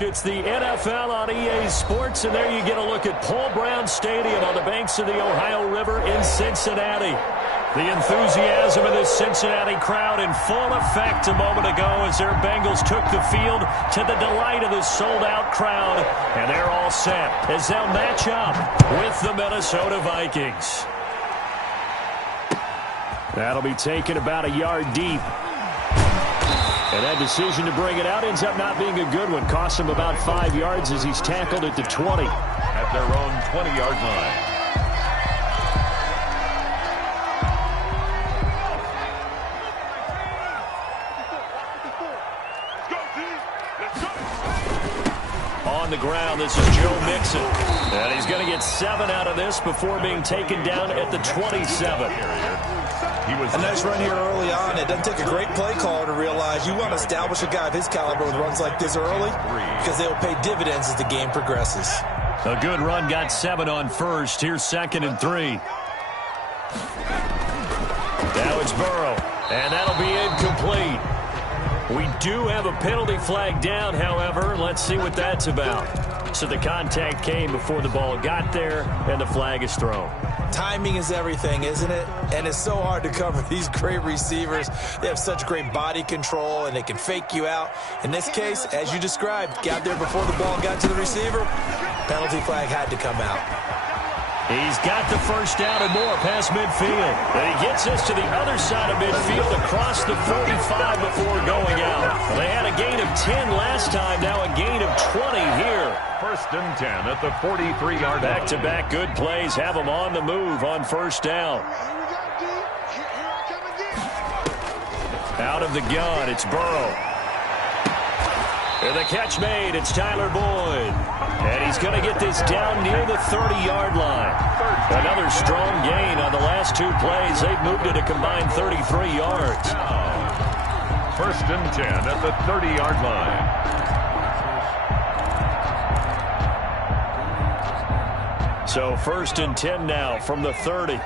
It's the NFL on EA Sports, and there you get a look at Paul Brown Stadium on the banks of the Ohio River in Cincinnati. The enthusiasm of this Cincinnati crowd in full effect a moment ago as their Bengals took the field to the delight of this sold-out crowd. And they're all set as they'll match up with the Minnesota Vikings. That'll be taken about a yard deep. And that decision to bring it out ends up not being a good one. Costs him about 5 yards as he's tackled at the 20. At their own 20-yard line. On the ground, this is Joe Mixon. And he's going to get 7 out of this before being taken down at the 27. A nice run here early on. It doesn't take a great play caller to realize you want to establish a guy of his caliber with runs like this early because they'll pay dividends as the game progresses. A good run, got 7 on first. Here's 2nd and 3. Now it's Burrow, and that'll be incomplete. We do have a penalty flag down, however. Let's see what that's about. So the contact came before the ball got there, and the flag is thrown. Timing is everything, isn't it? And it's so hard to cover these great receivers. They have such great body control, and they can fake you out. In this case, as you described, got there before the ball got to the receiver. Penalty flag had to come out. He's got the first down and more past midfield. And he gets us to the other side of midfield across the 45 before going out. Well, they had a gain of 10 last time, now a gain of 20 here. 1st and 10 at the 43-yard line. Back-to-back good plays have them on the move on first down. Out of the gun, it's Burrow. And the catch made, it's Tyler Boyd. And he's going to get this down near the 30-yard line. Another strong gain on the last 2 plays. They've moved it a combined 33 yards. 1st and 10 at the 30-yard line. So 1st and 10 now from the 30.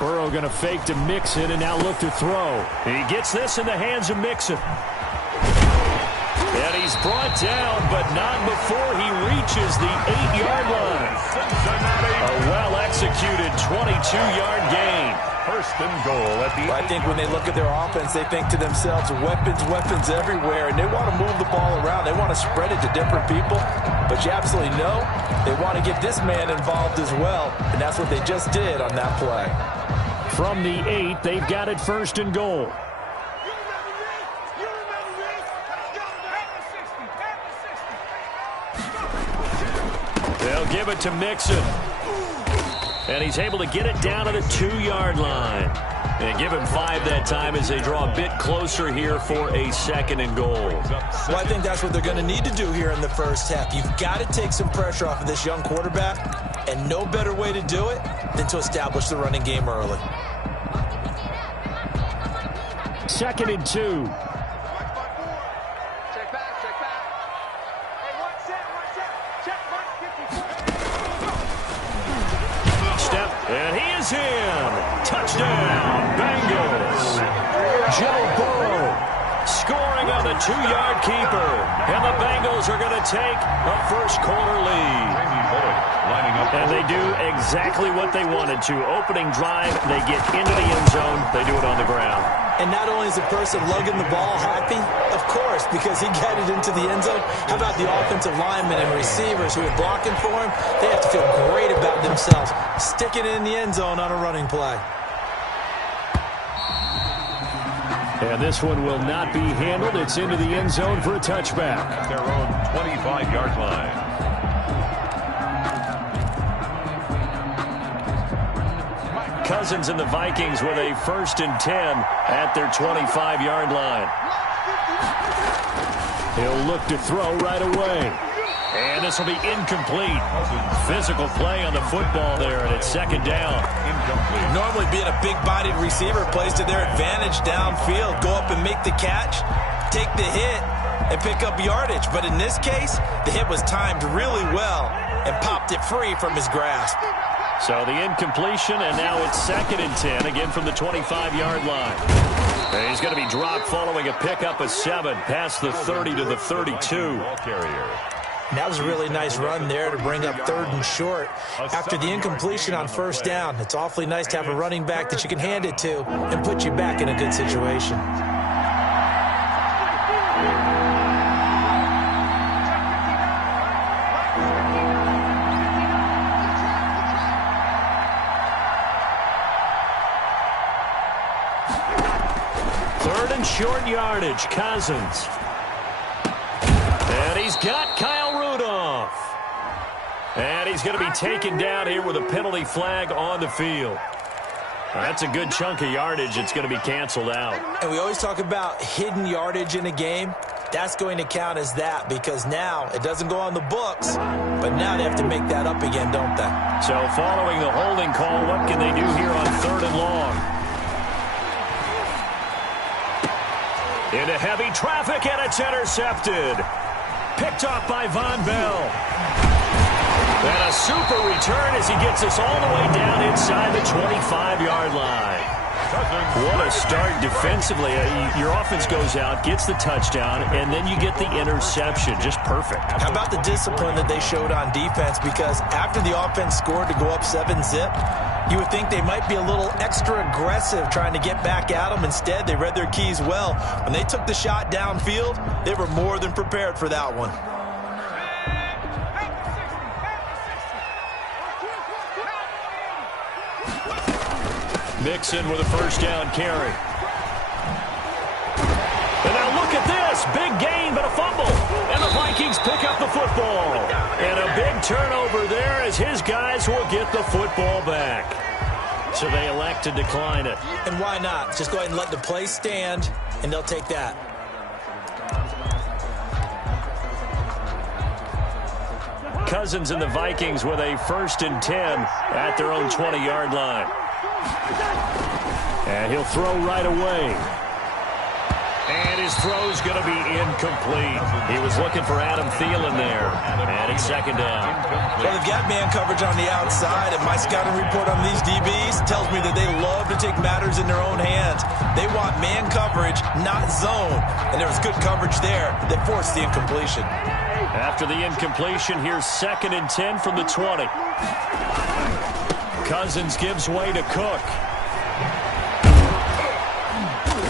Burrow going to fake to Mixon and now look to throw. He gets this in the hands of Mixon. And he's brought down, but not before he reaches the 8-yard line. A well-executed 22-yard gain. 1st and goal at the I think when they look at their offense, they think to themselves, weapons everywhere, and they want to move the ball around. They want to spread it to different people, but you absolutely know they want to get this man involved as well, and that's what they just did on that play. From the 8, they've got it 1st and goal. They'll give it to Mixon. And he's able to get it down to the 2-yard line. And give him 5 that time as they draw a bit closer here for a 2nd and goal. Well, I think that's what they're going to need to do here in the first half. You've got to take some pressure off of this young quarterback, and no better way to do it than to establish the running game early. 2nd and 2. And he is in. Touchdown, Bengals. Joe Burrow scoring on the 2-yard keeper. And the Bengals are going to take a first-quarter lead. And they do exactly what they wanted to. Opening drive, they get into the end zone. They do it on the ground. And not only is the person lugging the ball happy, of course, because he got it into the end zone. How about the offensive linemen and receivers who are blocking for him? They have to feel great about themselves, sticking it in the end zone on a running play. And this one will not be handled. It's into the end zone for a touchback. At their own 25-yard line. Cousins and the Vikings with a 1st and 10 at their 25-yard line. He'll look to throw right away. And this will be incomplete. Physical play on the football there, and it's 2nd down. Incomplete. Normally being a big-bodied receiver plays to their advantage downfield. Go up and make the catch, take the hit, and pick up yardage. But in this case, the hit was timed really well and popped it free from his grasp. So the incompletion, and now it's 2nd and 10, again from the 25-yard line. And he's going to be dropped following a pickup of 7 past the 30 to the 32. That was a really nice run there to bring up 3rd and short. After the incompletion on 1st down, it's awfully nice to have a running back that you can hand it to and put you back in a good situation. Short yardage, Cousins. And he's got Kyle Rudolph. And he's going to be taken down here with a penalty flag on the field. That's a good chunk of yardage. It's going to be canceled out. And we always talk about hidden yardage in a game. That's going to count as that because now it doesn't go on the books, but now they have to make that up again, don't they? So following the holding call, what can they do here on 3rd and long? Into heavy traffic, and it's intercepted. Picked off by Von Bell. And a super return as he gets us all the way down inside the 25-yard line. What a start defensively. Your offense goes out, gets the touchdown, and then you get the interception. Just perfect. How about the discipline that they showed on defense? Because after the offense scored to go up 7-zip, you would think they might be a little extra aggressive trying to get back at them. Instead, they read their keys well. When they took the shot downfield, they were more than prepared for that one. Mixon with a 1st down carry. And now look at this. Big gain, but a fumble. And the Vikings pick up the football. And a big turnover there as his guys will get the football back. So they elect to decline it. And why not? Just go ahead and let the play stand, and they'll take that. Cousins and the Vikings with a 1st and 10 at their own 20-yard line. And he'll throw right away. And his throw's going to be incomplete. He was looking for Adam Thielen there. And it's 2nd down. Well, they've got man coverage on the outside, and my scouting report on these DBs tells me that they love to take matters in their own hands. They want man coverage, not zone. And there was good coverage there that forced the incompletion. After the incompletion, here's 2nd and 10 from the 20. Cousins gives way to Cook.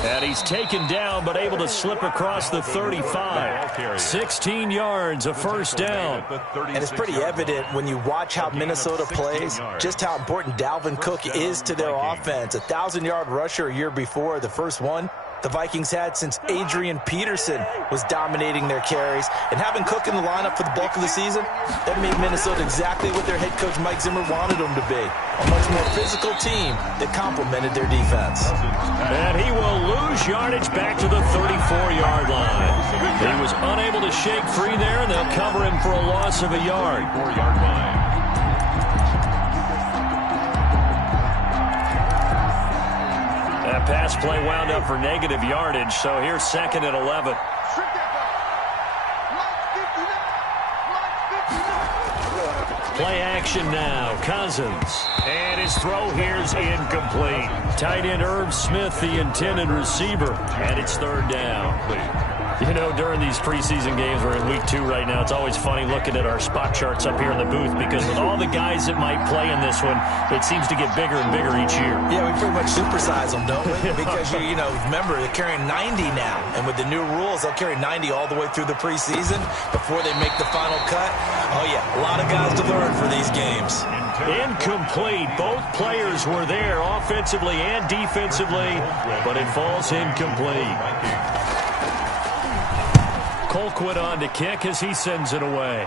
And he's taken down, but able to slip across the 35. 16 yards, a 1st down. And it's pretty evident when you watch how Minnesota plays, just how important Dalvin Cook is to their offense. 1,000-yard rusher a year before, the first one the Vikings had since Adrian Peterson was dominating their carries. And having Cook in the lineup for the bulk of the season, that made Minnesota exactly what their head coach Mike Zimmer wanted them to be. A much more physical team that complemented their defense. And he will lose yardage back to the 34-yard line. He was unable to shake free there, and they'll cover him for a loss of a yard. 4-yard line. That pass play wound up for negative yardage, so here's 2nd and 11. Play action now, Cousins. And his throw here's incomplete. Tight end Irv Smith, the intended receiver, and it's 3rd down. You know, during these preseason games, we're in week 2 right now, it's always funny looking at our spot charts up here in the booth because with all the guys that might play in this one, it seems to get bigger and bigger each year. Yeah, we pretty much supersize them, don't we? Because, you know, remember, they're carrying 90 now. And with the new rules, they'll carry 90 all the way through the preseason before they make the final cut. Oh, yeah, a lot of guys to learn for these games. Incomplete. Both players were there offensively and defensively, but it falls incomplete. Colquitt on to kick as he sends it away.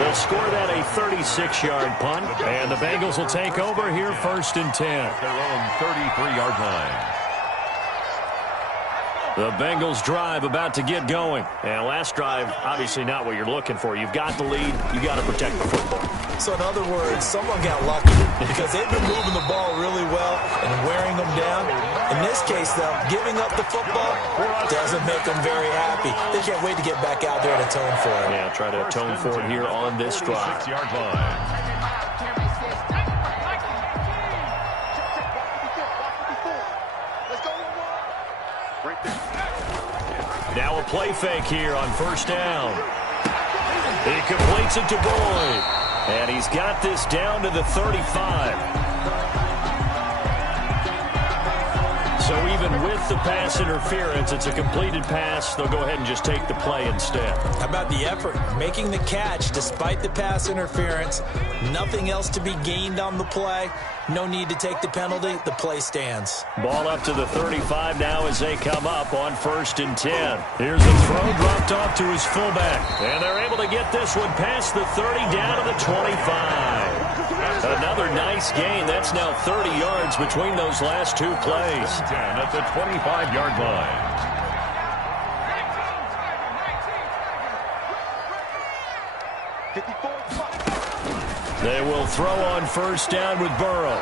They'll score that a 36-yard punt, and the Bengals will take over here 1st and 10. Their own 33-yard line. The Bengals drive about to get going. And last drive, obviously not what you're looking for. You've got the lead. You got to protect the football. So in other words, someone got lucky because they've been moving the ball really well and wearing them down. In this case, though, giving up the football doesn't make them very happy. They can't wait to get back out there and atone for it. Yeah, try to atone for it here on this drive. 6-yard line. Now a play fake here on first down. He completes it to Boyd. And he's got this down to the 35. So even with the pass interference, it's a completed pass. They'll go ahead and just take the play instead. How about the effort? Making the catch despite the pass interference. Nothing else to be gained on the play. No need to take the penalty. The play stands. Ball up to the 35 now as they come up on 1st and 10. Here's a throw dropped off to his fullback. And they're able to get this one past the 30 down to the 25. Another nice gain. That's now 30 yards between those last two plays. 10 at the 25-yard line. They will throw on first down with Burrow.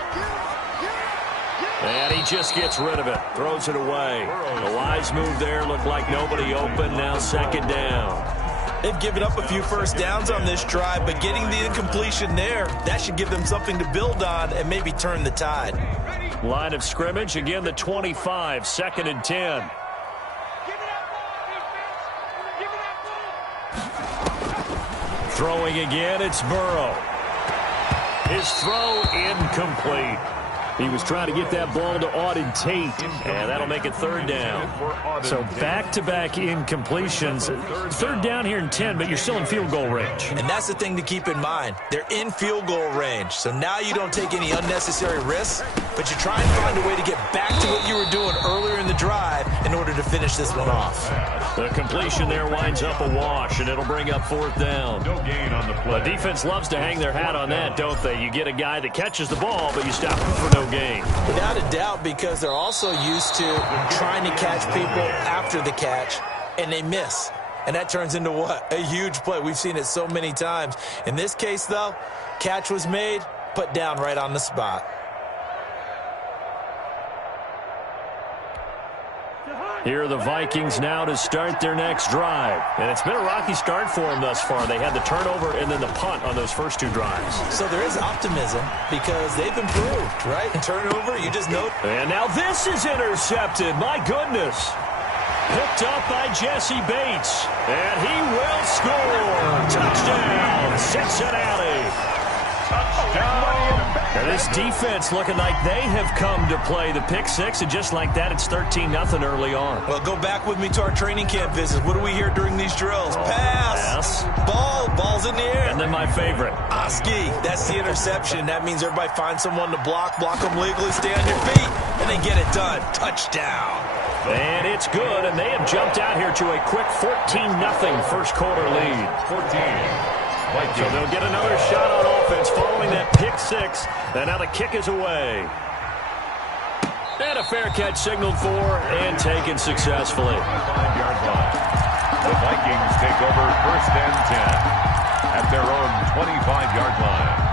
And he just gets rid of it. Throws it away. A wise move there. Looked like nobody open. Now 2nd down. They've given up a few first downs on this drive, but getting the incompletion there, that should give them something to build on and maybe turn the tide. Line of scrimmage, again the 25, 2nd and 10. Throwing again, it's Burrow. His throw incomplete. He was trying to get that ball to Auden Tate, and that'll make it 3rd down. So back-to-back incompletions. 3rd down here in 10, but you're still in field goal range. And that's the thing to keep in mind. They're in field goal range. So now you don't take any unnecessary risks, but you try and find a way to get back to what you were doing earlier in the drive in order to finish this one off. The completion there winds up a wash, and it'll bring up 4th down. No gain on the play. The defense loves to hang their hat on that, don't they? You get a guy that catches the ball, but you stop him for no gain. Without a doubt, because they're also used to trying to catch people after the catch, and they miss. And that turns into what? A huge play. We've seen it so many times. In this case, though, catch was made, put down right on the spot. Here are the Vikings now to start their next drive. And it's been a rocky start for them thus far. They had the turnover and then the punt on those first two drives. So there is optimism because they've improved, right? Turnover, you just know. And now this is intercepted. My goodness. Picked up by Jesse Bates. And he will score. Touchdown, Cincinnati. Touchdown. And this defense looking like they have come to play the pick six, and just like that, it's 13-0 early on. Well, go back with me to our training camp visits. What do we hear during these drills? Pass. Ball's in the air. And then my favorite. Oski, that's the interception. That means everybody finds someone to block them legally, stay on your feet, and they get it done. Touchdown. And it's good, and they have jumped out here to a quick 14-0 first quarter lead. 14. So they'll get another shot on offense following that pick six. And now the kick is away. And a fair catch signaled for and taken successfully. 5-yard line. The Vikings take over 1st and 10 at their own 25-yard line.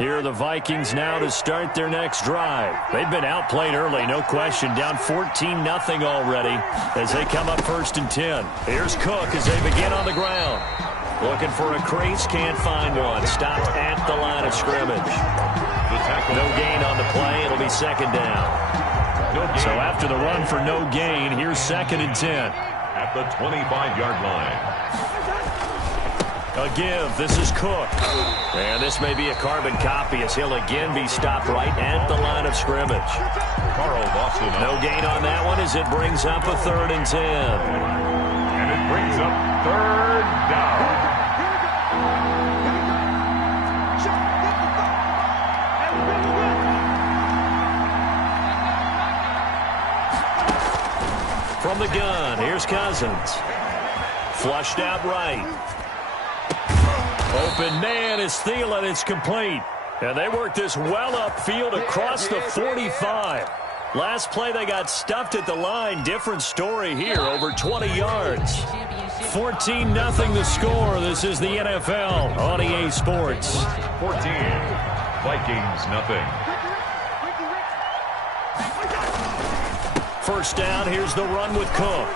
Here are the Vikings now to start their next drive. They've been outplayed early, no question. Down 14-0 already as they come up 1st and 10. Here's Cook as they begin on the ground. Looking for a crease, can't find one. Stopped at the line of scrimmage. No gain on the play. It'll be 2nd down. So after the run for no gain, here's 2nd and 10. At the 25-yard line. A give. This is Cook. And this may be a carbon copy as he'll again be stopped right at the line of scrimmage. Carl Lawson. No gain on that one as it brings up a 3rd and 10. And it brings up 3rd down. From the gun, here's Cousins. Flushed out right. Open man is Thielen. It's complete. And they work this well upfield across the 45. Last play, they got stuffed at the line. Different story here, over 20 yards. 14-0 the score. This is the NFL on EA Sports. 14, Vikings nothing. First down, here's the run with Cook.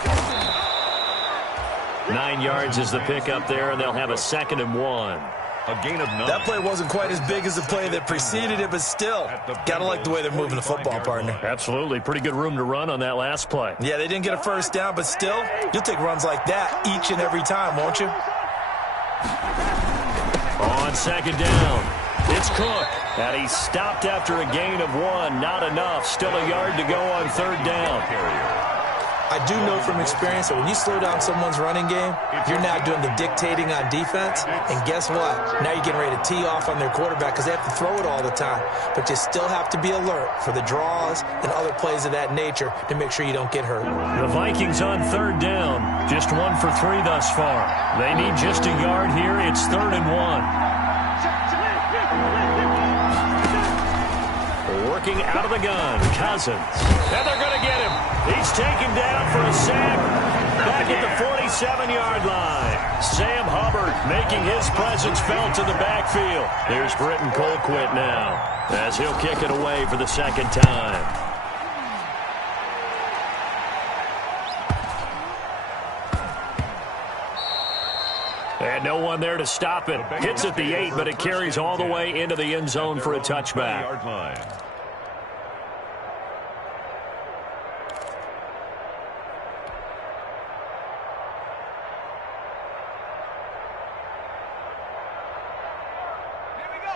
9 yards is the pickup there, and they'll have a 2nd and 1. A gain of 9. That play wasn't quite as big as the play that preceded it, but still, got to like the way they're moving the football, partner. Absolutely. Pretty good room to run on that last play. Yeah, they didn't get a first down, but still, you'll take runs like that each and every time, won't you? On 2nd down, it's Cook. And he stopped after a gain of 1. Not enough. Still a yard to go on 3rd down. I do know from experience that when you slow down someone's running game, you're now doing the dictating on defense. And guess what? Now you're getting ready to tee off on their quarterback because they have to throw it all the time. But you still have to be alert for the draws and other plays of that nature to make sure you don't get hurt. The Vikings on 3rd down. Just 1 for 3 thus far. They need just a yard here. It's 3rd and 1. Working out of the gun, Cousins. And they're going to get him. He's taken down for a sack back at the 47-yard line. Sam Hubbard making his presence felt in the backfield. Here's Britton Colquitt now as he'll kick it away for the 2nd time. And no one there to stop it. Hits at the 8, but it carries all the way into the end zone for a touchback.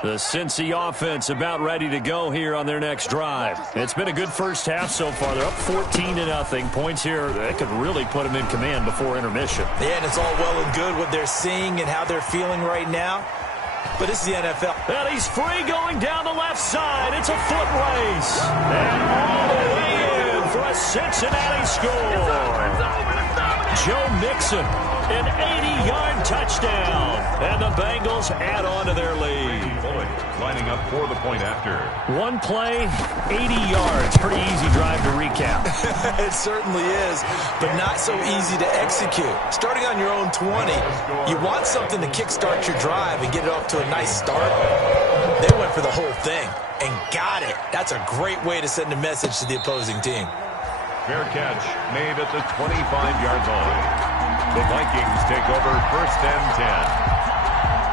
The Cincy offense about ready to go here on their next drive. It's been a good first half so far. They're up 14-0. Points here that could really put them in command before intermission. Yeah, and it's all well and good what they're seeing and how they're feeling right now. But this is the NFL. And he's free going down the left side. It's a foot race. And all the way in for a Cincinnati score. Joe Mixon, an 80-yard touchdown. And the Bengals add on to their lead. Lining up for the point after. One play, 80 yards. Pretty easy drive to recap. It certainly is, but not so easy to execute. Starting on your own 20, you want something to kickstart your drive and get it off to a nice start. They went for the whole thing and got it. That's a great way to send a message to the opposing team. Fair catch made at the 25-yard line. The Vikings take over 1st and 10.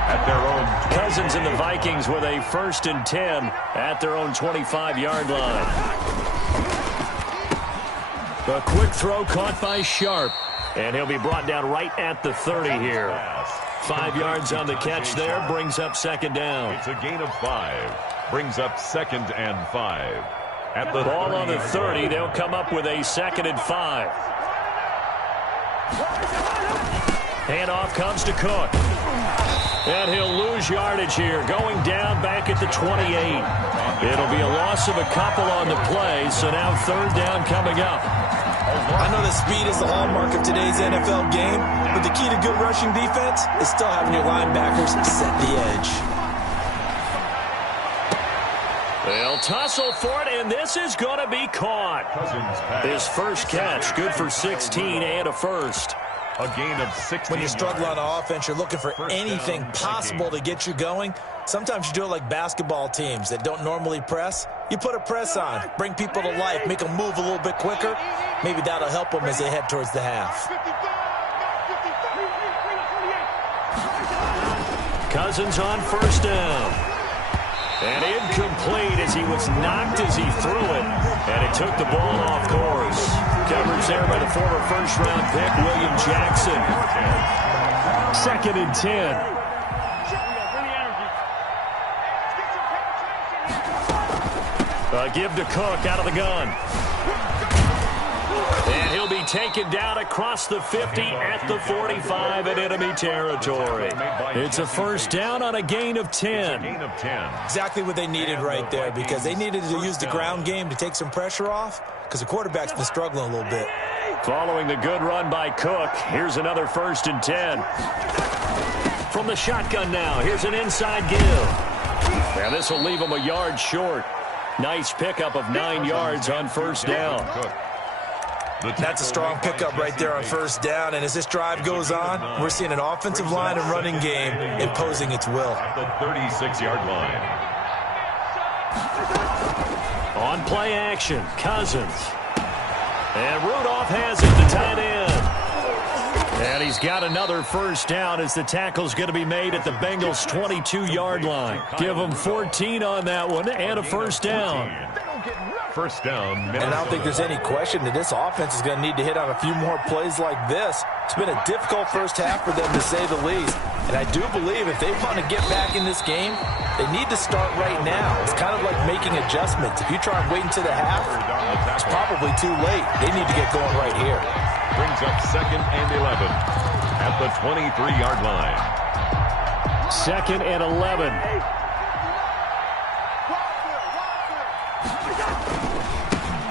At their own Cousins and the Vikings with a 1st and 10 at their own 25-yard line. A quick throw caught by Sharp, and he'll be brought down right at the 30 here. 5 yards on the catch there, brings up 2nd down. It's a gain of 5, brings up 2nd and 5. At the ball on the 30, they'll come up with a 2nd and 5. Handoff comes to Cook. And he'll lose yardage here, going down back at the 28. It'll be a loss of a couple on the play, so now 3rd down coming up. I know that speed is the hallmark of today's NFL game, but the key to good rushing defense is still having your linebackers set the edge. They'll tussle for it, and this is going to be caught. His first catch, good for 16 and a 1st. A gain of 6. When you struggle on offense, you're looking for anything possible to get you going. Sometimes you do it like basketball teams that don't normally press. You put a press on, bring people to life, make them move a little bit quicker. Maybe that'll help them as they head towards the half. Cousins on 1st down. And incomplete as he was knocked as he threw it. And it took the ball off course. Coverage there by the former 1st-round pick, William Jackson. 2nd and 10. A give to Cook out of the gun. And he'll be taken down across the 50 at the 45 in enemy territory. It's a 1st down on a gain of 10. Exactly what they needed right there, because they needed to use the ground game to take some pressure off, because the quarterback's been struggling a little bit. Following the good run by Cook, here's another 1st and 10. From the shotgun now, here's an inside give. Now this will leave him a yard short. Nice pickup of 9 yards on first down. That's a strong pickup right there on first down. And as this drive goes on, we're seeing an offensive line and running game imposing its will. At the 36-yard line. On play action, Cousins. And Rudolph has it, the tight end. And he's got another first down as the tackle's going to be made at the Bengals' 22-yard line. Give them 14 on that one and a first down. First down. And I don't think there's any question that this offense is going to need to hit on a few more plays like this. It's been a difficult first half for them, to say the least. And I do believe if they want to get back in this game, they need to start right now. It's kind of like making adjustments. If you try and wait until the half, it's probably too late. They need to get going right here. Brings up 2nd and 11 at the 23-yard line. 2nd and 11.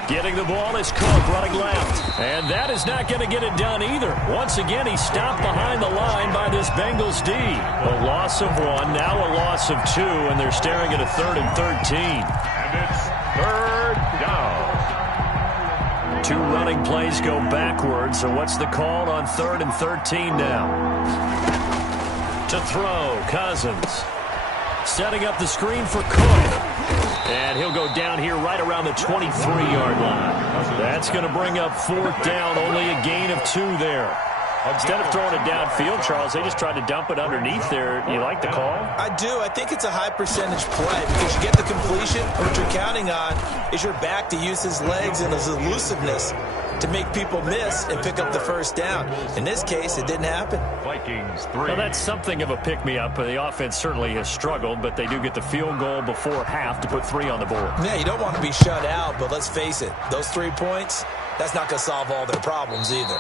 Getting the ball is Cook running left. And that is not going to get it done either. Once again, he stopped behind the line by this Bengals D. A loss of 1, now a loss of 2, and they're staring at a 3rd and 13. And it's 3rd down. 2 running plays go backwards, so what's the call on 3rd and 13 now? To throw, Cousins. Setting up the screen for Cook. And he'll go down here right around the 23-yard line. That's going to bring up 4th down, only a gain of 2 there. Instead of throwing it downfield, Charles, they just tried to dump it underneath there. You like the call? I do. I think it's a high percentage play because you get the completion. And what you're counting on is your back to use his legs and his elusiveness to make people miss and pick up the first down. In this case, it didn't happen. Vikings 3. Well, that's something of a pick-me-up. The offense certainly has struggled, but they do get the field goal before half to put 3 on the board. Yeah, you don't want to be shut out, but let's face it, those 3 points, that's not going to solve all their problems either.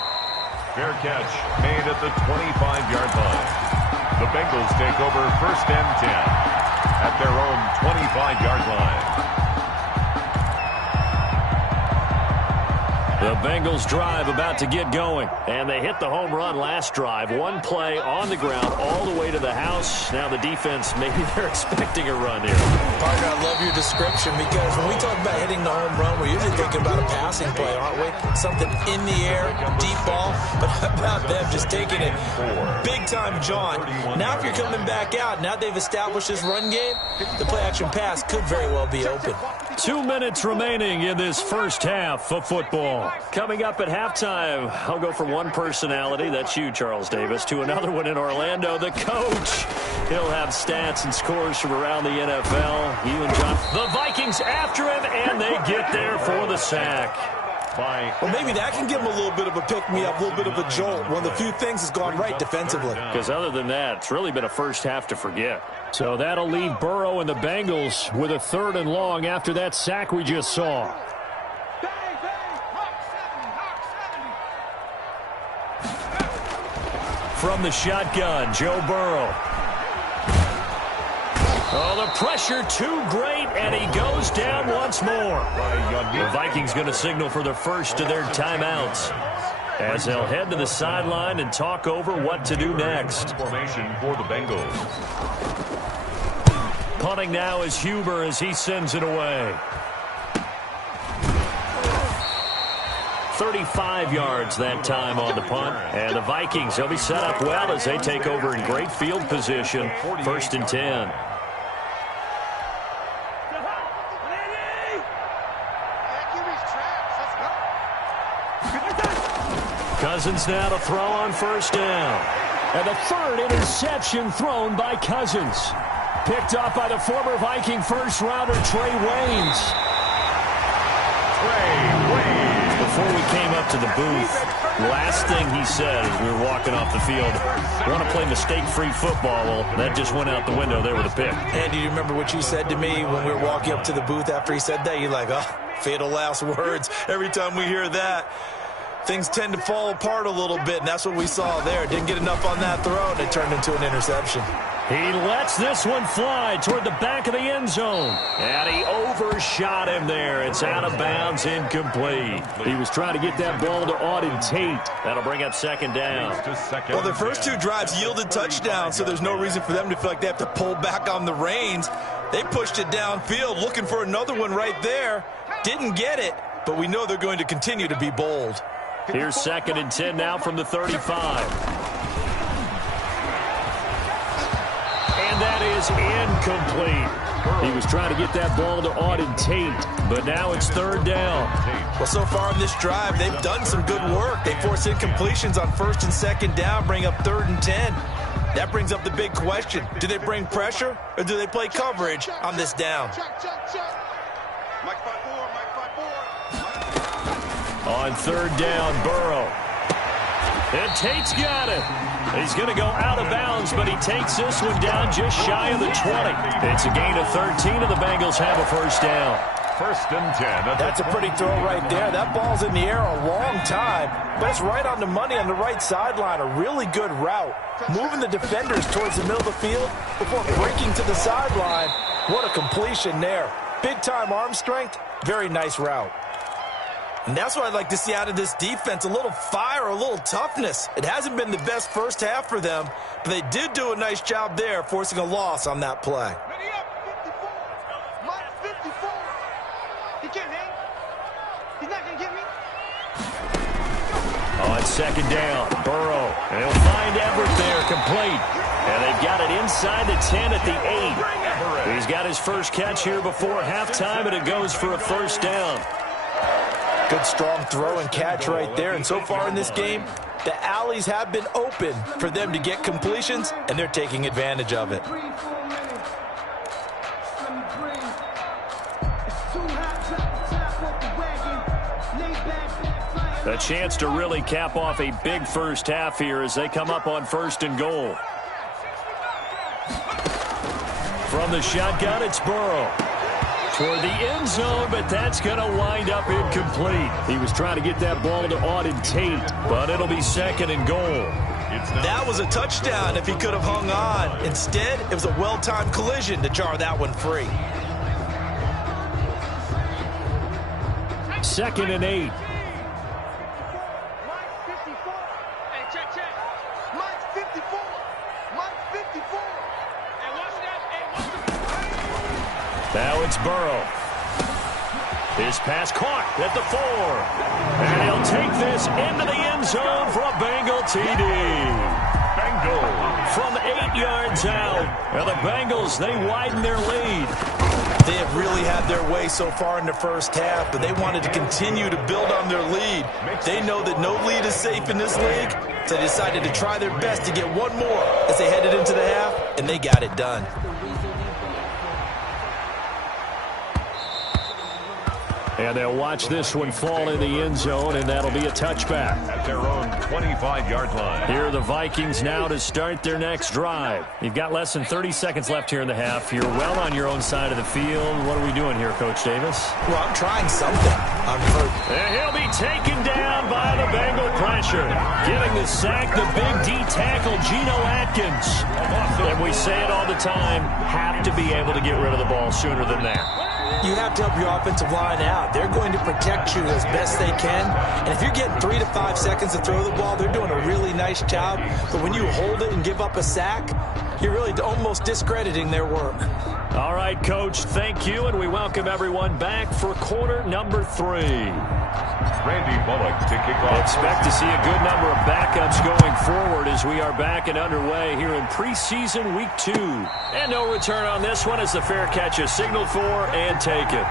Fair catch made at the 25-yard line. The Bengals take over 1st and 10 at their own 25-yard line. The Bengals drive about to get going. And they hit the home run last drive. 1 play on the ground all the way to the house. Now the defense, maybe they're expecting a run here. Parker, I love your description because when we talk about hitting the home run, we're usually thinking about a passing play, aren't we? Something in the air, deep ball. But how about them just taking it big time, John? Now if you're coming back out, now they've established this run game, the play-action pass could very well be open. 2 minutes remaining in this first half of football. Coming up at halftime, I'll go from one personality, that's you, Charles Davis, to another one in Orlando, the coach. He'll have stats and scores from around the NFL. You and John. The Vikings after him, and they get there for the sack. Well, maybe that can give him a little bit of a pick-me-up, a little bit of a jolt. One of the few things has gone right defensively. Because other than that, it's really been a first half to forget. So that'll leave Burrow and the Bengals with a 3rd and long after that sack we just saw. From the shotgun, Joe Burrow. Oh, the pressure too great, and he goes down once more. The Vikings going to signal for the first of their timeouts as they'll head to the sideline and talk over what to do next. Formation for the Bengals. Punting now is Huber as he sends it away. 35 yards that time on the punt. And the Vikings, they'll be set up well as they take over in great field position. 1st and 10. Cousins now to throw on first down. And the 3rd interception thrown by Cousins. Picked up by the former Viking first-rounder Trey Waynes. Before we came up to the booth, last thing he said as we were walking off the field, want to play mistake-free football. Well, that just went out the window there with a pick. And do you remember what you said to me when we were walking up to the booth after he said that? You're like, oh, fatal last words. Every time we hear that, things tend to fall apart a little bit, and that's what we saw there. Didn't get enough on that throw, and it turned into an interception. He lets this one fly toward the back of the end zone. And he overshot him there. It's out of bounds, incomplete. He was trying to get that ball to Auden Tate. That'll bring up 2nd down. Well, their first 2 drives yielded touchdowns, so there's no reason for them to feel like they have to pull back on the reins. They pushed it downfield, looking for another one right there. Didn't get it, but we know they're going to continue to be bold. Here's 2nd and 10 now from the 35. And that is incomplete. He was trying to get that ball to Auden Tate, but now it's 3rd down. Well, so far in this drive, they've done some good work. They force incompletions on 1st and 2nd down, bring up 3rd and 10. That brings up the big question. Do they bring pressure or do they play coverage on this down? On 3rd down, Burrow. And Tate's got it. He's going to go out of bounds, but he takes this one down just shy of the 20. It's a gain of 13, and the Bengals have a 1st down. 1st and 10. That's a pretty throw right there. That ball's in the air a long time, but it's right on the money on the right sideline. A really good route. Moving the defenders towards the middle of the field before breaking to the sideline. What a completion there. Big-time arm strength. Very nice route. And that's what I'd like to see out of this defense, a little fire, a little toughness. It hasn't been the best first half for them, but they did do a nice job there, forcing a loss on that play. He can't hang. He's not going to get me. On 2nd down, Burrow. And he'll find Everett there, complete. And they've got it inside the 10 at the 8. He's got his first catch here before halftime, and it goes for a 1st down. Good strong throw and catch right there. And so far in this game, the alleys have been open for them to get completions, and they're taking advantage of it. A chance to really cap off a big first half here as they come up on 1st and goal. From the shotgun, it's Burrow. Toward the end zone, but that's going to wind up incomplete. He was trying to get that ball to Auden Tate, but it'll be 2nd and goal. That was a touchdown if he could have hung on. Instead, it was a well-timed collision to jar that one free. 2nd and 8. Now it's Burrow. His pass caught at the 4. And he'll take this into the end zone for a Bengal TD. Bengals from 8 yards out. And the Bengals, they widen their lead. They have really had their way so far in the first half, but they wanted to continue to build on their lead. They know that no lead is safe in this league, so they decided to try their best to get one more as they headed into the half, and they got it done. And they'll watch this one fall in the end zone, and that'll be a touchback. At their own 25-yard line. Here are the Vikings now to start their next drive. You've got less than 30 seconds left here in the half. You're well on your own side of the field. What are we doing here, Coach Davis? Well, I'm trying something. And he'll be taken down by the Bengal pressure. Getting the sack, the big D tackle, Geno Atkins. And we say it all the time, have to be able to get rid of the ball sooner than that. You have to help your offensive line out. They're going to protect you as best they can. And if you're getting 3 to 5 seconds to throw the ball, they're doing a really nice job. But when you hold it and give up a sack, you're really almost discrediting their work. All right, Coach, thank you. And we welcome everyone back for quarter number 3. Randy Bullock to kick off. Expect to see a good number of backups going forward as we are back and underway here in preseason week 2. And no return on this one as the fair catch is signaled for and taken.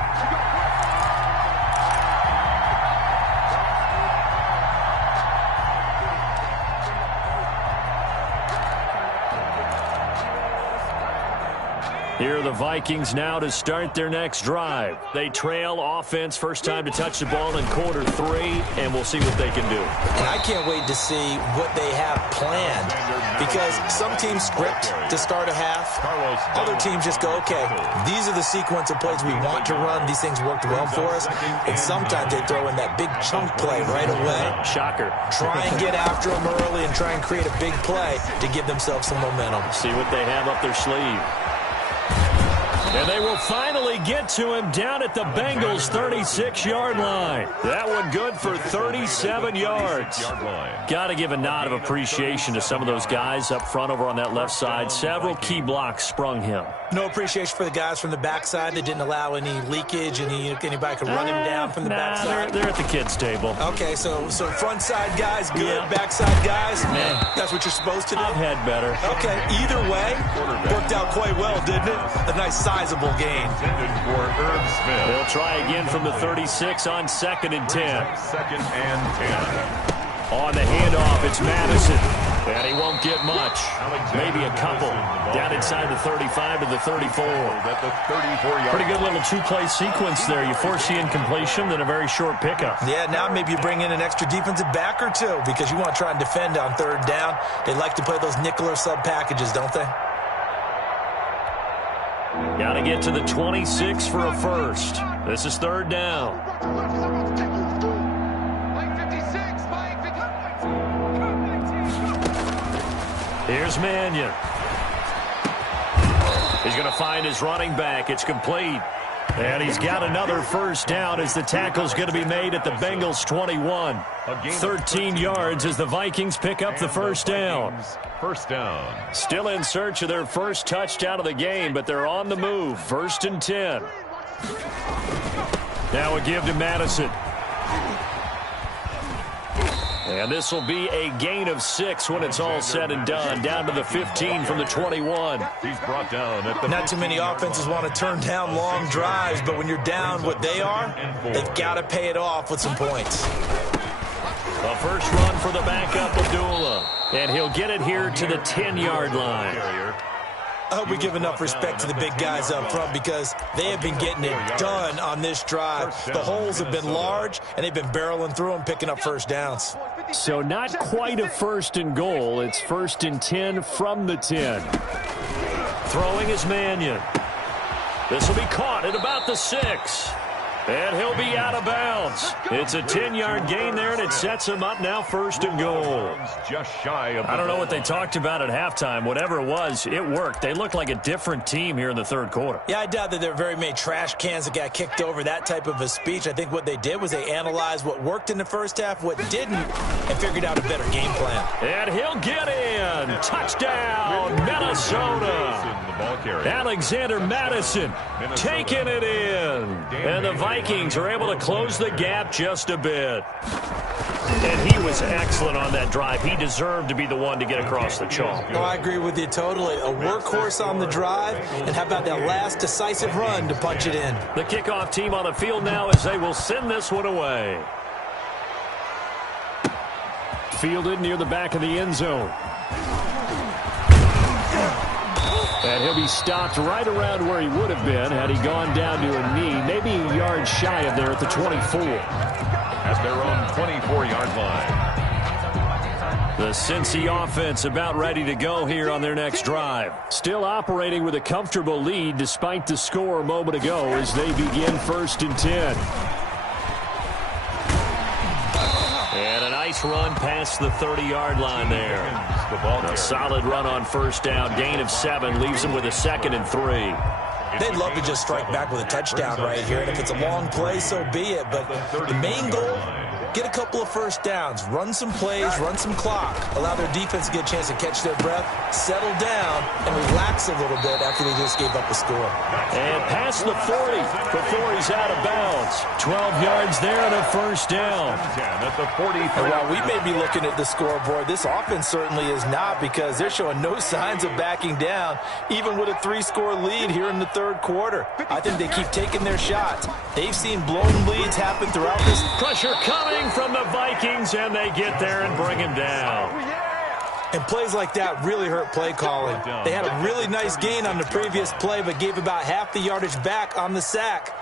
Here are the Vikings now to start their next drive. They trail offense, first time to touch the ball in quarter 3, and we'll see what they can do. And I can't wait to see what they have planned, because some teams script to start a half. Other teams just go, okay, these are the sequence of plays we want to run. These things worked well for us. And sometimes they throw in that big chunk play right away. Shocker. Try and get after them early and try and create a big play to give themselves some momentum. See what they have up their sleeve. And they will finally get to him down at the Bengals' 36-yard line. That one good for 37 yards. Got to give a nod of appreciation to some of those guys up front over on that left side. Several key blocks sprung him. No appreciation for the guys from the backside that didn't allow any leakage, anybody could run him down from the backside. They're at the kids' table. Okay, so front side guys good, backside guys, man, that's what you're supposed to do. I've had better. Okay, either way, worked out quite well, didn't it? A nice sizable gain. They'll try again from the 36 on 2nd and 10. 2nd and 10. On the handoff, it's Madison. And he won't get much. Maybe a couple. Down inside the 35 to the 34. Pretty good little two-play sequence there. You force the incompletion, then a very short pickup. Yeah, now maybe you bring in an extra defensive back or two because you want to try and defend on 3rd down. They like to play those nickel or sub packages, don't they? Got to get to the 26 for a first. This is 3rd down. Here's Mannion. He's going to find his running back. It's complete. And he's got another first down as the tackle's going to be made at the Bengals' 21. 13 yards as the Vikings pick up the first down. First down. Still in search of their first touchdown of the game, but they're on the move. 1st and 10. Now a give to Madison. And this will be a gain of 6 when it's all said and done. Down to the 15 from the 21. He's brought down at the Not too many offenses want to turn down long drives, but when you're down what they are, they've got to pay it off with some points. A first run for the backup, Abdullah. And he'll get it here to the 10-yard line. I hope we give enough respect to the big guys up front because they have been getting it done on this drive. The holes have been large, and they've been barreling through them, picking up first downs. So not quite a 1st and goal. It's 1st and 10 from the 10. Throwing is Mannion. This will be caught at about the 6. And he'll be out of bounds. It's a 10-yard gain there, and it sets him up now 1st and goal. Just shy of I don't know what they talked about at halftime. Whatever it was, it worked. They look like a different team here in the 3rd quarter. Yeah, I doubt that there are very many trash cans that got kicked over, that type of a speech. I think what they did was they analyzed what worked in the first half, what didn't, and figured out a better game plan. And he'll get in. Touchdown, Minnesota. Alexander Madison taking it in. And the Vikings are able to close the gap just a bit. And he was excellent on that drive. He deserved to be the one to get across the chalk. Oh, I agree with you totally. A workhorse on the drive, and how about that last decisive run to punch it in? The kickoff team on the field now as they will send this one away. Fielded near the back of the end zone. And he'll be stopped right around where he would have been had he gone down to a knee, maybe a yard shy of there at the 24. At their own 24-yard line. The Cincy offense about ready to go here on their next drive. Still operating with a comfortable lead despite the score a moment ago as they begin 1st and 10. And a nice run past the 30-yard line there. A solid run on 1st down. Gain of 7 leaves them with a 2nd and 3. They'd love to just strike back with a touchdown right here. And if it's a long play, so be it. But the main goal, get a couple of first downs, run some plays, run some clock, allow their defense to get a chance to catch their breath, settle down, and relax a little bit after they just gave up a score. And past the 40 before he's out of bounds. 12 yards there and a first down. At the 43. And while we may be looking at the scoreboard, this offense certainly is not because they're showing no signs of backing down, even with a 3-score lead here in the 3rd quarter. I think they keep taking their shots. They've seen blown leads happen throughout this. Pressure coming from the Vikings, and they get there and bring him down. And plays like that really hurt play calling. They had a really nice gain on the previous play, but gave about half the yardage back on the sack.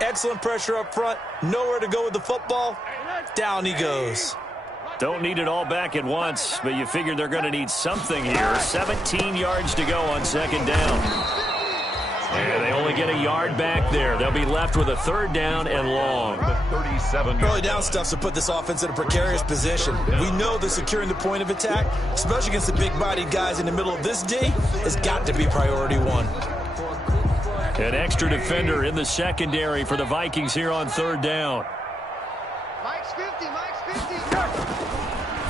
Excellent pressure up front. Nowhere to go with the football. Down he goes. Don't need it all back at once, but you figure they're going to need something here. 17 yards to go on 2nd down. And they only get a yard back there. They'll be left with a 3rd down and long. Early down stuff's to put this offense in a precarious position. We know that securing the point of attack, especially against the big-bodied guys in the middle of this D, has got to be priority 1. An extra defender in the secondary for the Vikings here on third down. Mike's 50, Mike's 50.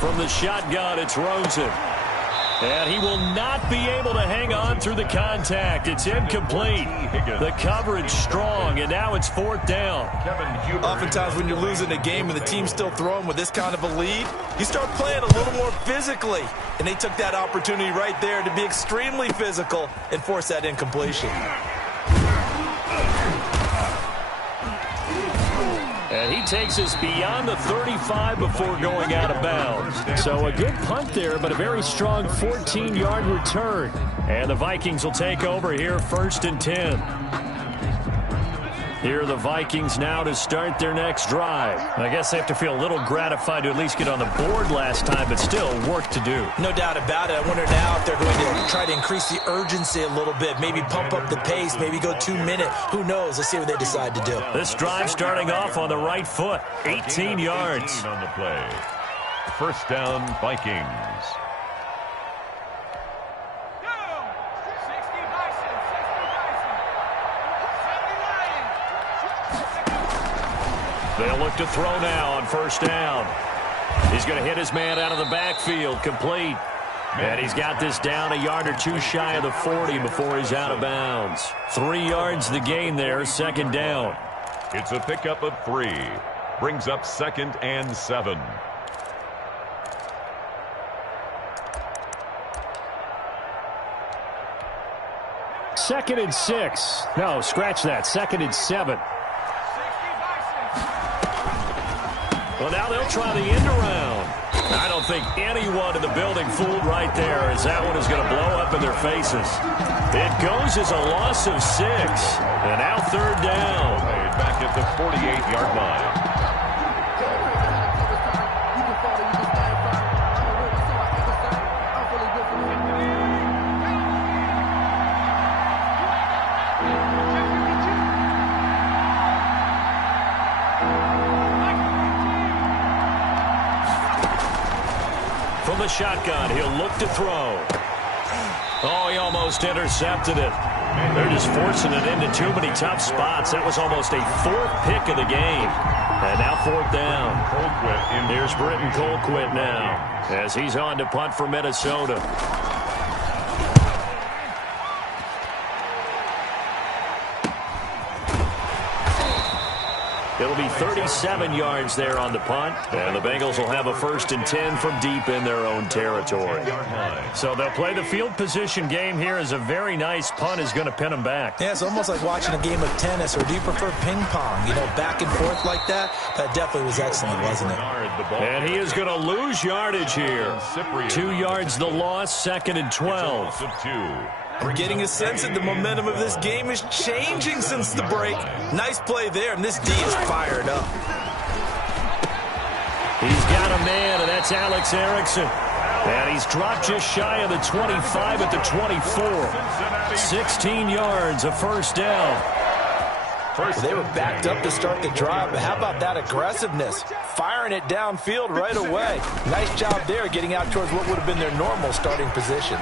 From the shotgun, it's Rosen. And he will not be able to hang on through the contact. It's incomplete. The coverage strong, and now it's fourth down. Oftentimes when you're losing a game and the team's still throwing with this kind of a lead, you start playing a little more physically. And they took that opportunity right there to be extremely physical and force that incompletion. And he takes us beyond the 35 before going out of bounds. So a good punt there, but a very strong 14-yard return. And the Vikings will take over here, 1st and 10. Here are the Vikings now to start their next drive. I guess they have to feel a little gratified to at least get on the board last time, but still work to do. No doubt about it. I wonder now if they're going to try to increase the urgency a little bit, maybe pump up the pace, maybe go 2-minute. Who knows? Let's see what they decide to do. This drive starting off on the right foot, 18 yards. On the play. 1st down, Vikings. They'll look to throw now on 1st down. He's going to hit his man out of the backfield, complete. And he's got this down a yard or two shy of the 40 before he's out of bounds. 3 yards the gain there, 2nd down. It's a pickup of 3. Brings up 2nd and 7. Second and 6. No, scratch that. 2nd and 7. Well, now they'll try the end around. I don't think anyone in the building fooled right there, as that one is going to blow up in their faces. It goes as a loss of 6. And now 3rd down. Back at the 48-yard line. From the shotgun, he'll look to throw. Oh, he almost intercepted it. They're just forcing it into too many tough spots. That was almost a 4th pick of the game. And now 4th down. Here's Britton Colquitt now as he's on to punt for Minnesota. It'll be 37 yards there on the punt. And the Bengals will have a 1st and 10 from deep in their own territory. So they'll play the field position game here as a very nice punt is going to pin them back. Yeah, it's almost like watching a game of tennis, or do you prefer ping pong? You know, back and forth like that? That definitely was excellent, wasn't it? And he is going to lose yardage here. 2 yards the loss, 2nd and 12. I'm getting a sense that the momentum of this game is changing since the break. Nice play there, and this D is fired up. He's got a man, and that's Alex Erickson. And he's dropped just shy of the 25 at the 24. 16 yards, a 1st down. They were backed up to start the drive, but how about that aggressiveness? Firing it downfield right away. Nice job there getting out towards what would have been their normal starting position.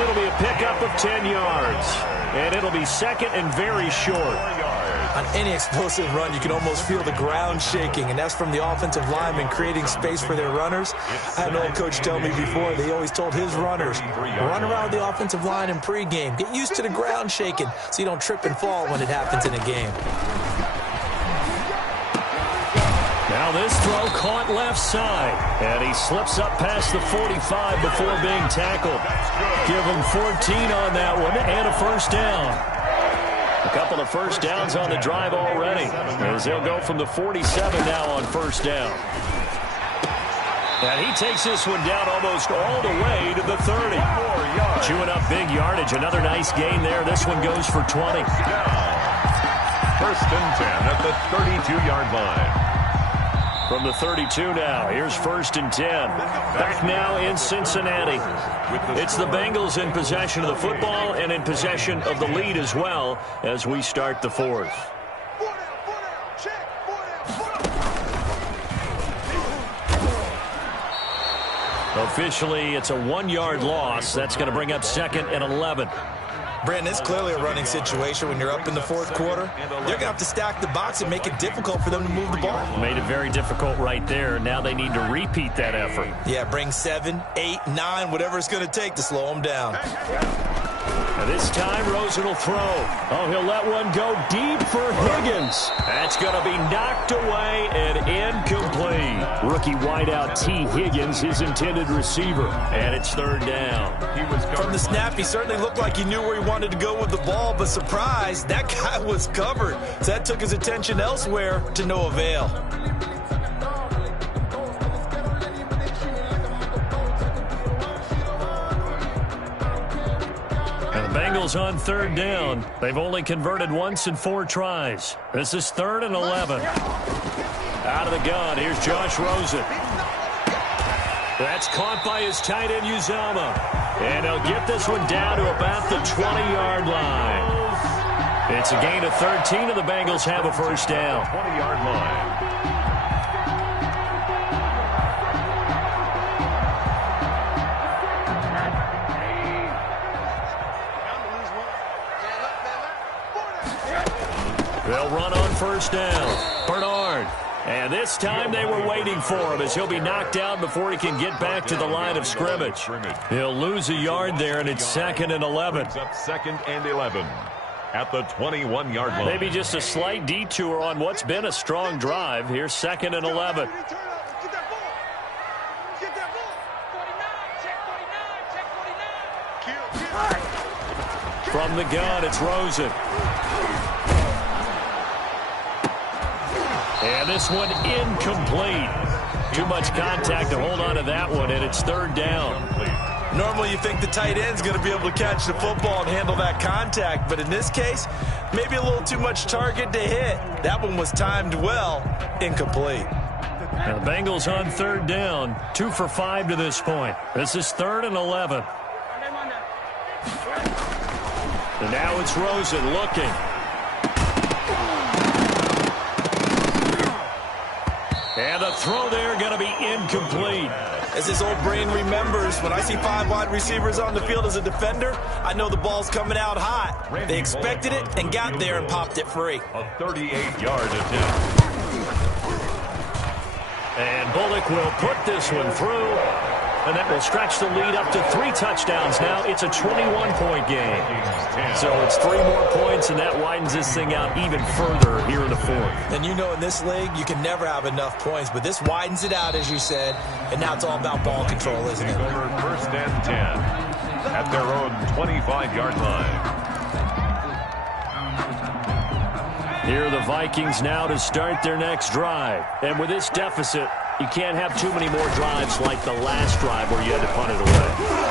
It'll be a pickup of 10 yards. And it'll be 2nd and very short. On any explosive run, you can almost feel the ground shaking, and that's from the offensive linemen creating space for their runners. I had an old coach tell me before, they always told his runners, run around the offensive line in pregame. Get used to the ground shaking so you don't trip and fall when it happens in a game. Now this throw caught left side, and he slips up past the 45 before being tackled. Give him 14 on that one and a 1st down. A couple of 1st downs on the drive already, as they'll go from the 47 now on 1st down. And he takes this one down almost all the way to the 30. Chewing up big yardage. Another nice gain there. This one goes for 20. 1st and 10 at the 32-yard line. From the 32 now, here's 1st and 10. Back now in Cincinnati. It's the Bengals in possession of the football and in possession of the lead as well as we start the 4th. Officially, it's a 1-yard loss. That's going to bring up 2nd and 11. Brandon, it's clearly a running situation when you're up in the fourth quarter. They're going to have to stack the box and make it difficult for them to move the ball. Made it very difficult right there. Now they need to repeat that effort. Yeah, bring 7, 8, 9, whatever it's going to take to slow them down. And this time, Rosen will throw. Oh, he'll let one go deep for Higgins. That's going to be knocked away and incomplete. Rookie wideout T. Higgins, his intended receiver. And it's third down. From the snap, he certainly looked like he knew where he wanted to go with the ball, but surprise, that guy was covered. So that took his attention elsewhere to no avail. Bengals on third down. They've only converted once in 4 tries. This is 3rd and 11. Out of the gun, here's Josh Rosen. That's caught by his tight end, Uzomah. And he'll get this one down to about the 20-yard line. It's a gain of 13, and the Bengals have a first down. 20-yard line. They'll run on first down. Bernard. And this time they were waiting for him as he'll be knocked out before he can get back to the line of scrimmage. He'll lose a yard there, and it's 2nd and 11. Up 2nd and 11 at the 21-yard line. Maybe just a slight detour on what's been a strong drive. Here's 2nd and 11. From the gun, it's Rosen. And this one incomplete. Too much contact to hold on to that one, and it's third down. Normally you think the tight end's going to be able to catch the football and handle that contact, but in this case, maybe a little too much target to hit. That one was timed well, incomplete. Now the Bengals on third down, 2 for 5 to this point. This is 3rd and 11. And now it's Rosen looking. And the throw there going to be incomplete. As his old brain remembers, when I see 5 wide receivers on the field as a defender, I know the ball's coming out hot. They expected it and got there and popped it free. A 38-yard attempt. And Bullock will put this one through. And that will stretch the lead up to 3 touchdowns now. It's a 21-point game. So it's 3 more points, and that widens this thing out even further here in the 4th. And you know in this league, you can never have enough points, but this widens it out, as you said, and now it's all about ball control, isn't it? Over 1st and 10 at their own 25-yard line. Here are the Vikings now to start their next drive. And with this deficit, you can't have too many more drives like the last drive where you had to punt it away.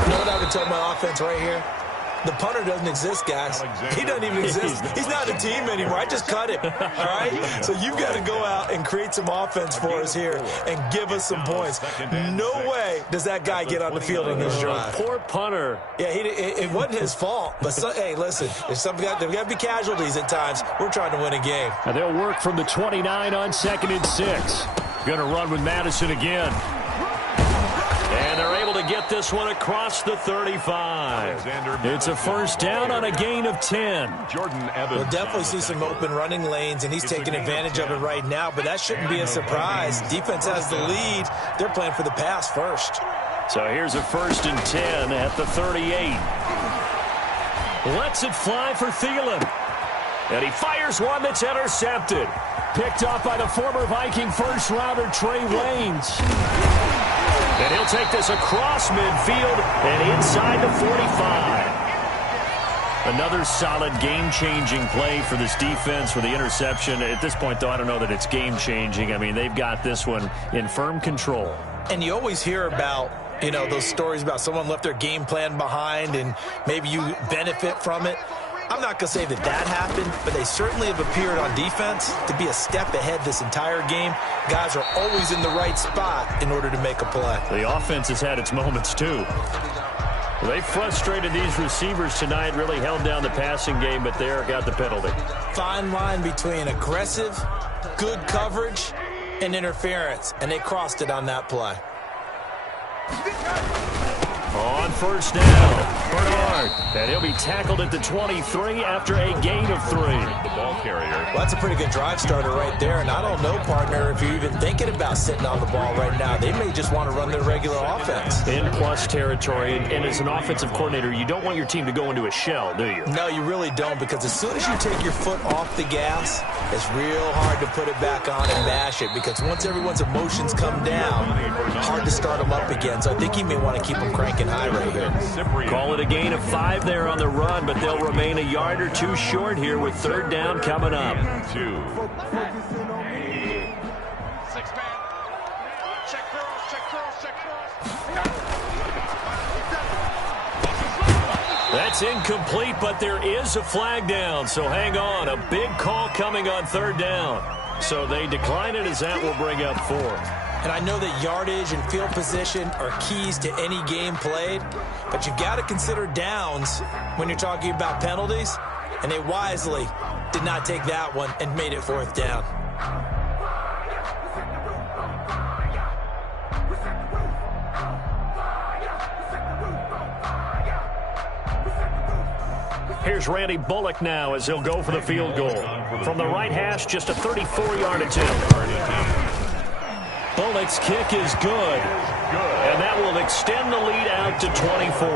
You know what I would tell my offense right here? The punter doesn't exist, guys. He doesn't even exist. He's not a team anymore. I just cut him, all right? So you've got to go out and create some offense for us here and give us some points. No way does that guy get on the field in this drive. Poor punter. Yeah, it wasn't his fault. But, hey, listen, there's got to be casualties at times. We're trying to win a game. Now they'll work from the 29 on 2nd and 6. Going to run with Madison again. And they're able to get this one across the 35. It's a first down on a gain of 10. Jordan Evans. We'll definitely see some open running lanes, and he's taking advantage of it right now, but that shouldn't be a surprise. Defense has the lead. They're playing for the pass first. So here's a 1st and 10 at the 38. Lets it fly for Thielen. And he fires one that's intercepted. Picked up by the former Viking first-rounder Trey Waynes. And he'll take this across midfield and inside the 45. Another solid game-changing play for this defense with the interception. At this point, though, I don't know that it's game-changing. I mean, they've got this one in firm control. And you always hear about, you know, those stories about someone left their game plan behind and maybe you benefit from it. I'm not going to say that happened, but they certainly have appeared on defense to be a step ahead this entire game. Guys are always in the right spot in order to make a play. The offense has had its moments, too. They frustrated these receivers tonight, really held down the passing game, but there got the penalty. Fine line between aggressive, good coverage, and interference, and they crossed it on that play. On first down, Bernard. And he'll be tackled at the 23 after a gain of 3. The ball carrier. Well, that's a pretty good drive starter right there. And I don't know, partner, if you're even thinking about sitting on the ball right now. They may just want to run their regular offense. In plus territory. And as an offensive coordinator, you don't want your team to go into a shell, do you? No, you really don't, because as soon as you take your foot off the gas, it's real hard to put it back on and mash it, because once everyone's emotions come down, hard to start them up again. So I think he may want to keep them cranking high right here. Call it a gain of 5 there on the run, but they'll remain a yard or 2 short here with third down coming up. 2. That's incomplete, but there is a flag down, so hang on. A big call coming on third down. So they decline it, as that will bring up 4. And I know that yardage and field position are keys to any game played, but you've got to consider downs when you're talking about penalties, and they wisely did not take that one and made it fourth down. Here's Randy Bullock now as he'll go for the field goal. From the right hash, just a 34-yard attempt. Bullock's kick is good. And that will extend the lead out to 24.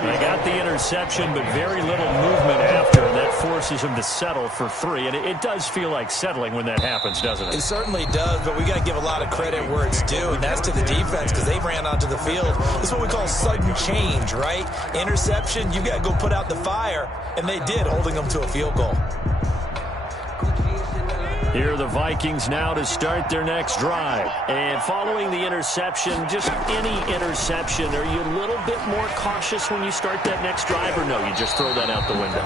They got the interception, but very little movement after, and that forces him to settle for 3. And it does feel like settling when that happens, doesn't it? It certainly does, but we got to give a lot of credit where it's due, and that's to the defense, because they ran onto the field. This is what we call sudden change, right? Interception, you got to go put out the fire, and they did, holding them to a field goal. Here are the Vikings now to start their next drive. And following the interception, just any interception, are you a little bit more cautious when you start that next drive, or no, you just throw that out the window?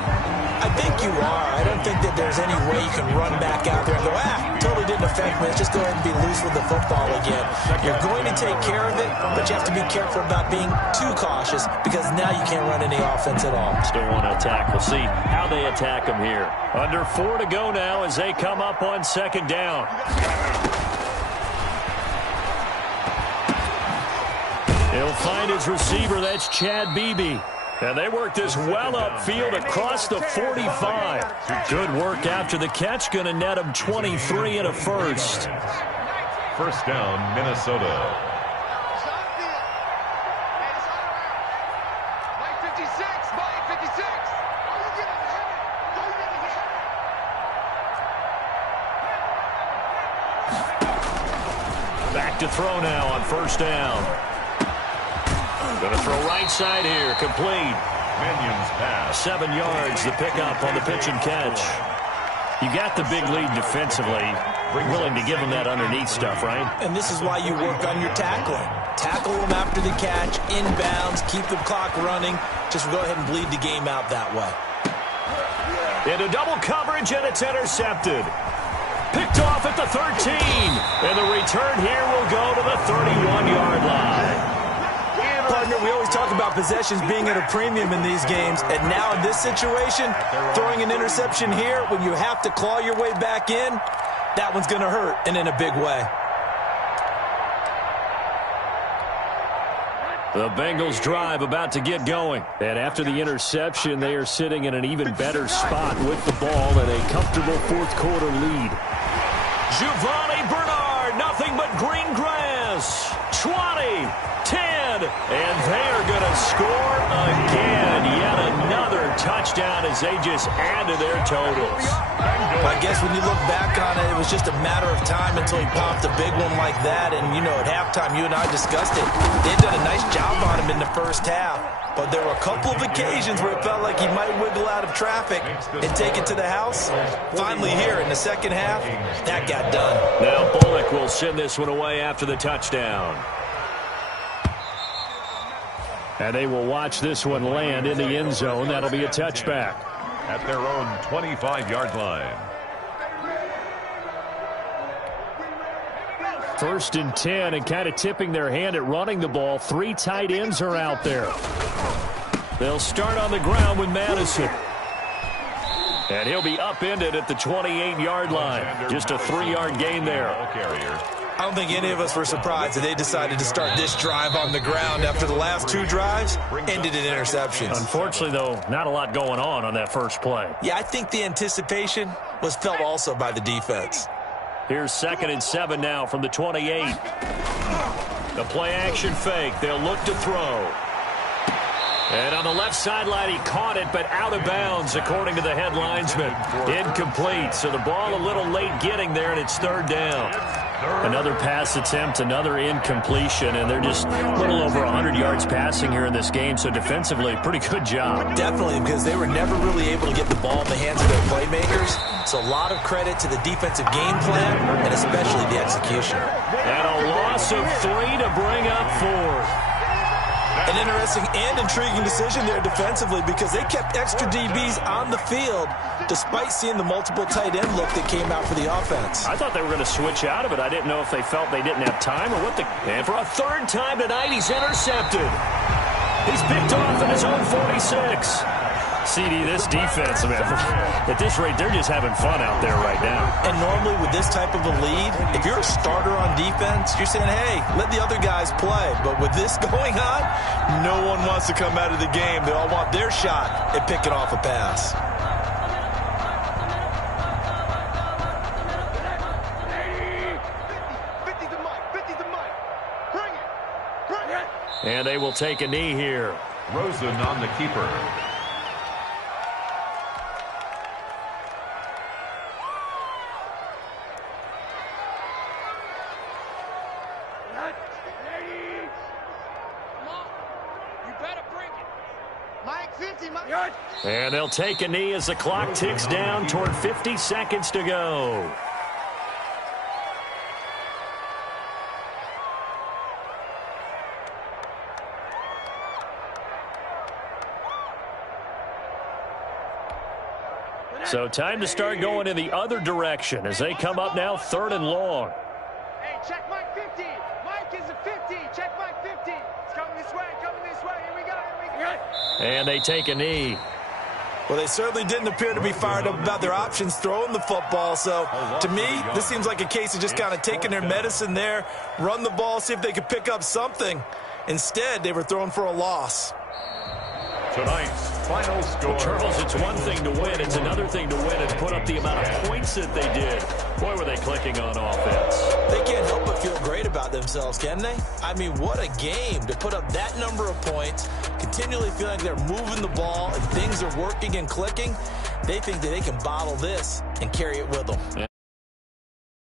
I think you are. I don't think that there's any way you can run back out there and go, totally didn't affect me. Let's just go ahead and be loose with the football again. You're going to take care of it, but you have to be careful about being too cautious, because now you can't run any offense at all. Still want to attack. We'll see how they attack them here. Under 4 to go now as they come up on second down. He'll find his receiver. That's Chad Beebe. And they work this well upfield across the 45. Good work after the catch. Going to net him 23 and a first. First down, Minnesota. Back to throw now on first down. Going to throw right side here, complete. Mannion's pass. 7 yards, the pickup on the pitch and catch. You got the big lead defensively. Willing to give them that underneath stuff, right? And this is why you work on your tackling. Tackle them after the catch, inbounds, keep the clock running. Just go ahead and bleed the game out that way. Into double coverage, and it's intercepted. Picked off at the 13. And the return here will go to the 31-yard line. Partner, we always talk about possessions being at a premium in these games, and now in this situation, throwing an interception here when you have to claw your way back in, that one's going to hurt, and in a big way. The Bengals drive about to get going. And after the interception, they are sitting in an even better spot with the ball and a comfortable fourth-quarter lead. Giovanni Bernard, nothing but green grass. 20, 10, and they are going to score again. Yet another touchdown as they just add to their totals. I guess when you look back on it, it was just a matter of time until he popped a big one like that. And, you know, at halftime, you and I discussed it. They'd done a nice job on him in the first half. But there were a couple of occasions where it felt like he might wiggle out of traffic and take it to the house. Finally here in the second half, that got done. Now Bullock will send this one away after the touchdown. And they will watch this one land in the end zone. That'll be a touchback. At their own 25-yard line. First and 10, and kind of tipping their hand at running the ball. 3 tight ends are out there. They'll start on the ground with Madison. And he'll be upended at the 28-yard line. Just a 3-yard gain there. I don't think any of us were surprised that they decided to start this drive on the ground after the last 2 drives ended in interceptions. Unfortunately, though, not a lot going on that first play. Yeah, I think the anticipation was felt also by the defense. Here's 2nd and 7 now from the 28. The play action fake. They'll look to throw. And on the left sideline, he caught it, but out of bounds, according to the head linesman. Incomplete, so the ball a little late getting there, and it's 3rd down. Another pass attempt, another incompletion, and they're just a little over 100 yards passing here in this game, so defensively, pretty good job. Definitely, because they were never really able to get the ball in the hands of their playmakers, so a lot of credit to the defensive game plan, and especially the execution. And a loss of 3 to bring up 4. An interesting and intriguing decision there defensively because they kept extra DBs on the field despite seeing the multiple tight end look that came out for the offense. I thought they were going to switch out of it. I didn't know if they felt they didn't have time or what. And for a 3rd time tonight, he's intercepted. He's picked off at his own 46. CD, this defense, man, at this rate, they're just having fun out there right now. And normally with this type of a lead, if you're a starter on defense, you're saying, hey, let the other guys play. But with this going on, no one wants to come out of the game. They all want their shot at picking off a pass. And they will take a knee here. Rosen on the keeper. And they'll take a knee as the clock ticks down toward 50 seconds to go. So time to start going in the other direction as they come up now 3rd and long. Hey, check Mike 50. Mike is a 50. Check Mike 50. It's coming this way, Here we go. And they take a knee. Well, they certainly didn't appear to be fired up about their options throwing the football. So, to me, this seems like a case of just kind of taking their medicine there, run the ball, see if they could pick up something. Instead, they were throwing for a loss. Tonight's final score. Charles, it's one thing to win. It's another thing to win and put up the amount of points that they did. Boy, were they clicking on offense. They can't help but feel great about themselves, can they? I mean, what a game to put up that number of points, continually feeling like they're moving the ball and things are working and clicking. They think that they can bottle this and carry it with them.